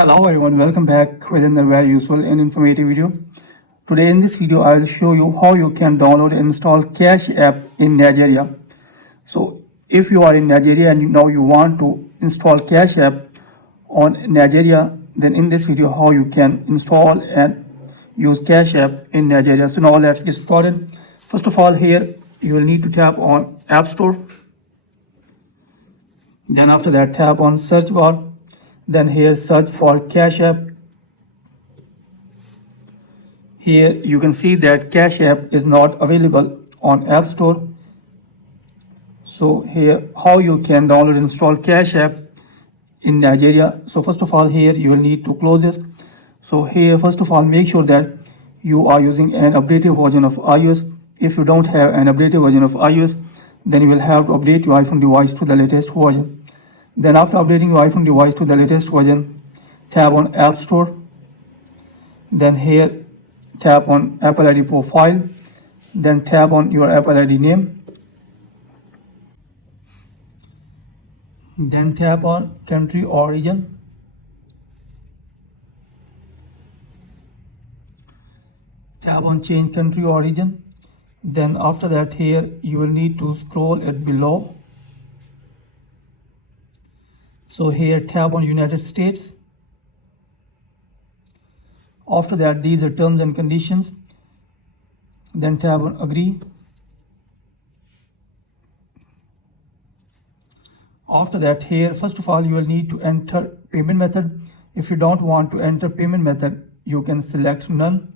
Hello everyone, welcome back with another very useful and informative video. Today in this video I will show you how you can download and install CashApp in Nigeria. So if you are in Nigeria and now you want to install CashApp on Nigeria, then in this video how you can install and use CashApp in Nigeria. So now let's get started. First of all, here you will need to tap on App Store. Then after that tap on search bar. Then here search for CashApp. Here you can see that CashApp is not available on App Store. So here how you can download and install CashApp in Nigeria. So first of all, here you will need to close this. So here first of all, make sure that you are using an updated version of iOS. If you don't have an updated version of iOS, then you will have to update your iPhone device to the latest version. Then after updating your iPhone device to the latest version, tap on App Store. Then here tap on Apple ID profile. Then tap on your Apple ID name. Then tap on country origin. Tap on change country origin. Then after that, here you will need to scroll it below. So here tap on United States. After that, these are terms and conditions. Then tap on agree. After that, here first of all you will need to enter payment method. If you don't want to enter payment method, you can select none.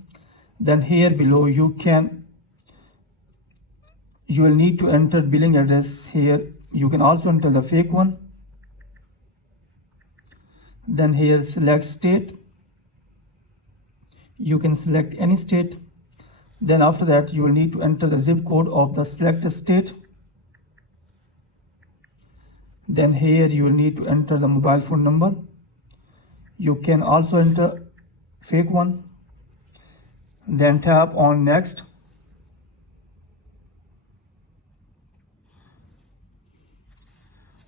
Then here below you will need to enter billing address. Here you can also enter the fake one. Then here select state. You can select any state. Then after that you will need to enter the zip code of the selected state. Then here you will need to enter the mobile phone number. You can also enter fake one. Then tap on next.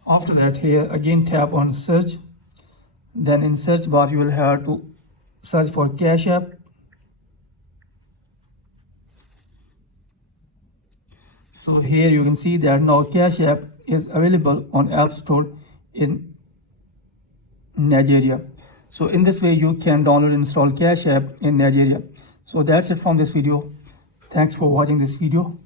After that, here again tap on search. Then in search bar you will have to search for CashApp. So here you can see that now CashApp is available on App Store in Nigeria. So in this way you can download and install CashApp in Nigeria. So that's it from this video. Thanks for watching this video.